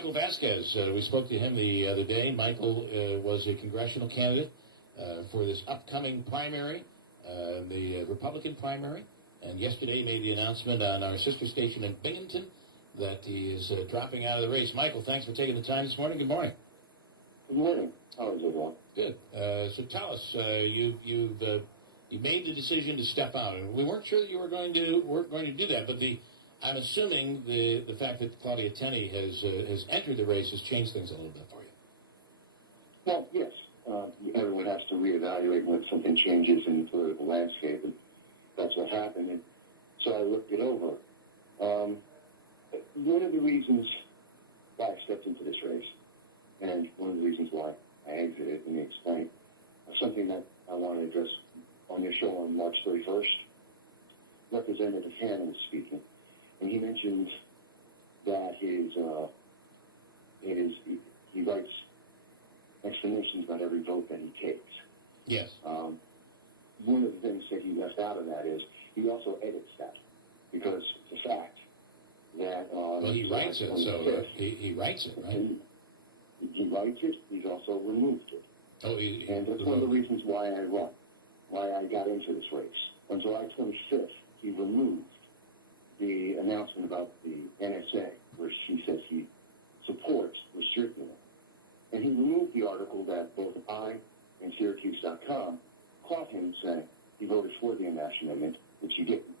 Michael Vasquez. We spoke to him the other day. Michael was a congressional candidate for this upcoming primary, the Republican primary. And yesterday he made the announcement on our sister station in Binghamton that he is dropping out of the race. Michael, thanks for taking the time this morning. Good morning. Good morning. How is everyone? Good. So tell us, you made the decision to step out, and we weren't sure that you were going to do that. But I'm assuming the fact that Claudia Tenney has entered the race has changed things a little bit for you. Well, yes. Everyone has to reevaluate when something changes in the political landscape, and that's what happened. And so I looked it over. One of the reasons why I stepped into this race, and one of the reasons why I exited, let me explain, something that I want to address on your show on March 31st. Representative Hanna was speaking, and he mentioned that he writes explanations about every vote that he takes. Yes. One of the things that he left out of that is he also edits that, because it's a fact that well, he writes it, so he writes it, right? He writes it. He's also removed it. Oh, and that's one of the reasons why I run, why I got into this race. On July 25th, he removed the announcement about the NSA, where she says he supports restricting it. And he removed the article that both I and Syracuse.com caught him saying he voted for the National Amendment, which he didn't.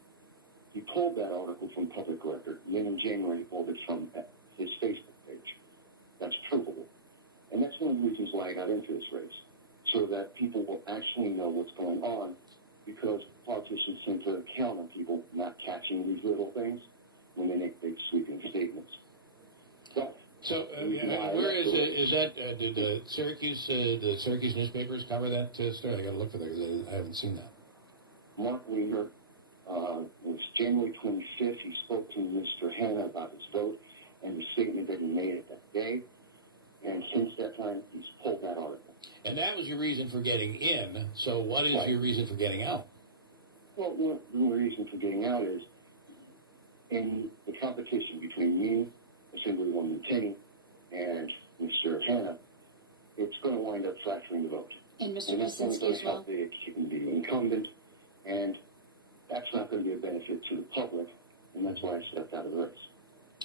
He pulled that article from public record, and then in January he pulled it from his Facebook page. That's provable. And that's one of the reasons why I got into this race, so that people will actually know what's going on, because politicians tend to count on people not catching these little things when they make big sweeping statements. But so where is that? Did the Syracuse newspapers cover that story? I got to look for that because I haven't seen that. Mark Weiner, it was January 25th. He spoke to Mr. Hanna about his vote and the statement that he made at that day. And since that time, he's pulled that article. And that was your reason for getting in. So what is your reason for getting out? Well, one reason for getting out is in the competition between me, Assemblywoman Tenney, and Mr. Hanna, it's going to wind up fracturing the vote. And Mr. And that's going Kuczynski as to well. help the incumbent, and that's not going to be a benefit to the public, and that's why I stepped out of the race.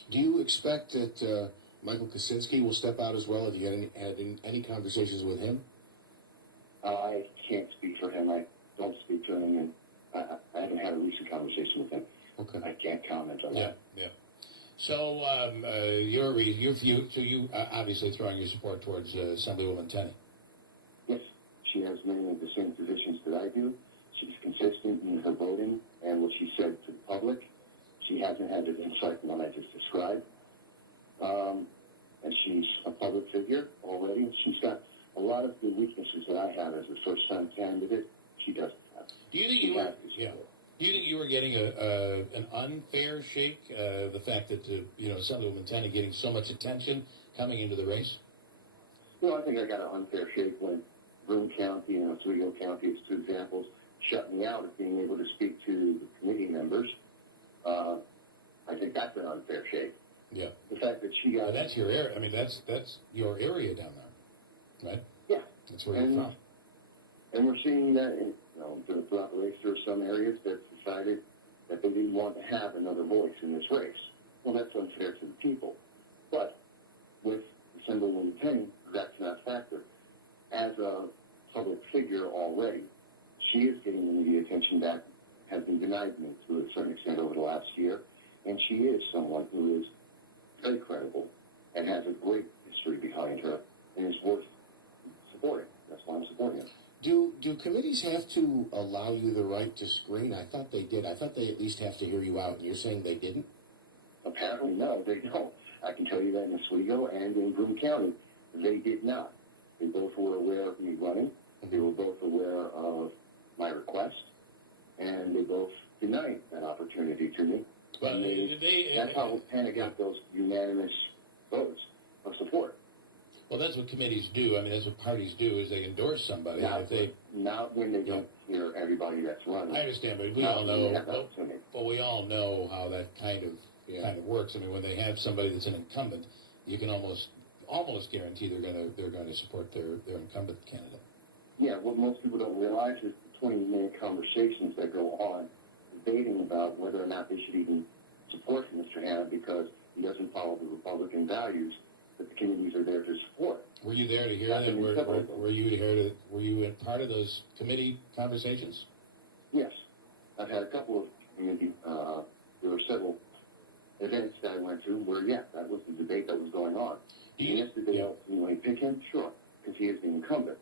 Do you expect that Michael Kuczynski will step out as well? Have you had any conversations with him? I can't speak for him. I don't speak to him, and I haven't had a recent conversation with him. Okay. I can't comment on that. Yeah. So your view, so you obviously throwing your support towards Assemblywoman Tenney. Yes, she has many of the same positions that I do. She's consistent in her voting and what she said to the public. She hasn't had the insight in what I just described. And she's a public figure already, and she's got a lot of the weaknesses that I have as a first-time candidate. She doesn't have. Do you think Do you think you were getting an unfair shake? The fact that Assemblywoman Tenney getting so much attention coming into the race. Well, I think I got an unfair shake when Broome County and Oswego County, as two examples, shut me out of being able to speak to the committee members. I think that's an unfair shake. Yeah. The fact that she got... That's your area. I mean, that's your area down there, right? Yeah. That's where you're from. And we're seeing that throughout the race, there are some areas that decided that they didn't want to have another voice in this race. Well, that's unfair to the people. But with Assemblywoman Tenney, that's not a factor. As a public figure already, she is getting the media attention that has been denied me to a certain extent over the last year. And she is someone who is very credible and has a great history behind her and is worth supporting. That's why I'm supporting her. Do committees have to allow you the right to screen? I thought they did. I thought they at least have to hear you out. And you're saying they didn't? Apparently, no, they don't. I can tell you that in Oswego and in Broome County, they did not. They both were aware of me running. They were both aware of my request, and they both denied that opportunity to me. But that's how Hanna got those unanimous votes of support. Well, that's what committees do. I mean, that's what parties do, is they endorse somebody. Not when they don't hear everybody that's running. I understand, but we all know how that kind of works. I mean, when they have somebody that's an incumbent, you can almost guarantee they're going to support their incumbent candidate. Yeah, what most people don't realize is the 20-minute conversations that go on debating about whether or not they should even support Mr. Hanna because he doesn't follow the Republican values that the committees are there to support. Were you there to hear that? Were you part of those committee conversations? Yes. I've had a couple of committee, there were several events that I went to where, that was the debate that was going on. And yes, did they ultimately pick him? Sure, because he is the incumbent.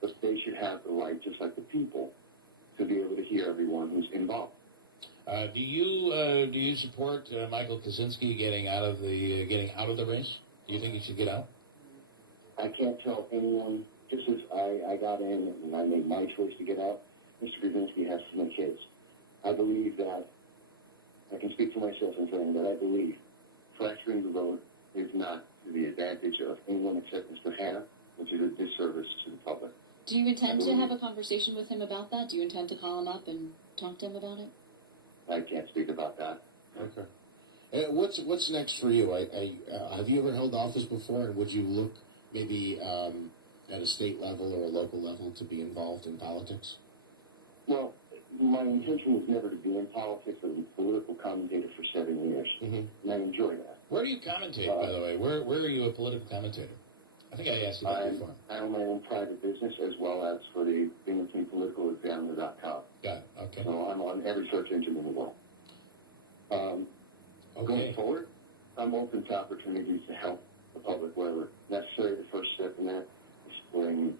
But they should have the right, just like the people, to be able to hear everyone who's involved. Do you support Michael Kaczynski getting out of the race? Do you think he should get out? I can't tell anyone. Just as I got in and I made my choice to get out, Mr. Kaczynski has to make his. I believe that I can speak for myself in saying that I believe fracturing the vote is not to the advantage of anyone except Mr. Hanna, which is a disservice to the public. Do you intend to have a conversation with him about that? Do you intend to call him up and talk to him about it? I can't speak about that. Okay. What's next for you? Have you ever held office before, and would you look maybe at a state level or a local level to be involved in politics? Well, my intention was never to be in politics. I was a political commentator for 7 years, and I enjoy that. Where do you commentate, by the way? Where are you a political commentator? I think I asked you that before. I own my own private business as well as for the BinghamtonPoliticalExaminer.com. Got it. Okay. So I'm on every search engine in the world. Going forward, I'm open to opportunities to help the public wherever necessary. The first step in that is supporting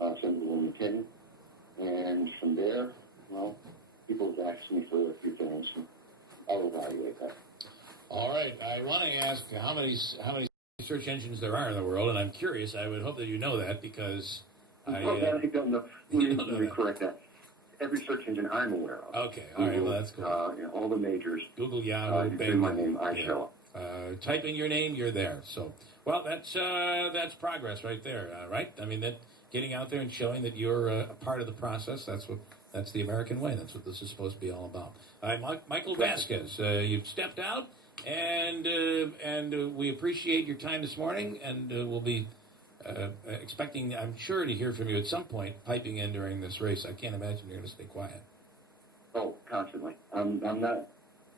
Assemplywoman Tenney. And from there, well, people have asked me for a few things, and I'll evaluate that. All right. I want to ask how many search engines there are in the world, and I'm curious. I would hope that you know that because I don't know. Let me correct that. Every search engine I'm aware of. Okay. All right. Well, that's cool. All the majors. Google, Yahoo, Bing. My name, I show up. Typing your name, you're there. So, well, that's progress right there, right? I mean, that getting out there and showing that you're a part of the process. That's the American way. That's what this is supposed to be all about. Michael Vasquez, you've stepped out, and we appreciate your time this morning, and we'll be expecting, I'm sure, to hear from you at some point, piping in during this race. I can't imagine you're going to stay quiet. Oh, constantly. I'm not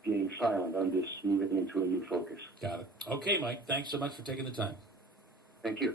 being silent. I'm just moving into a new focus. Got it. Okay, Mike. Thanks so much for taking the time. Thank you.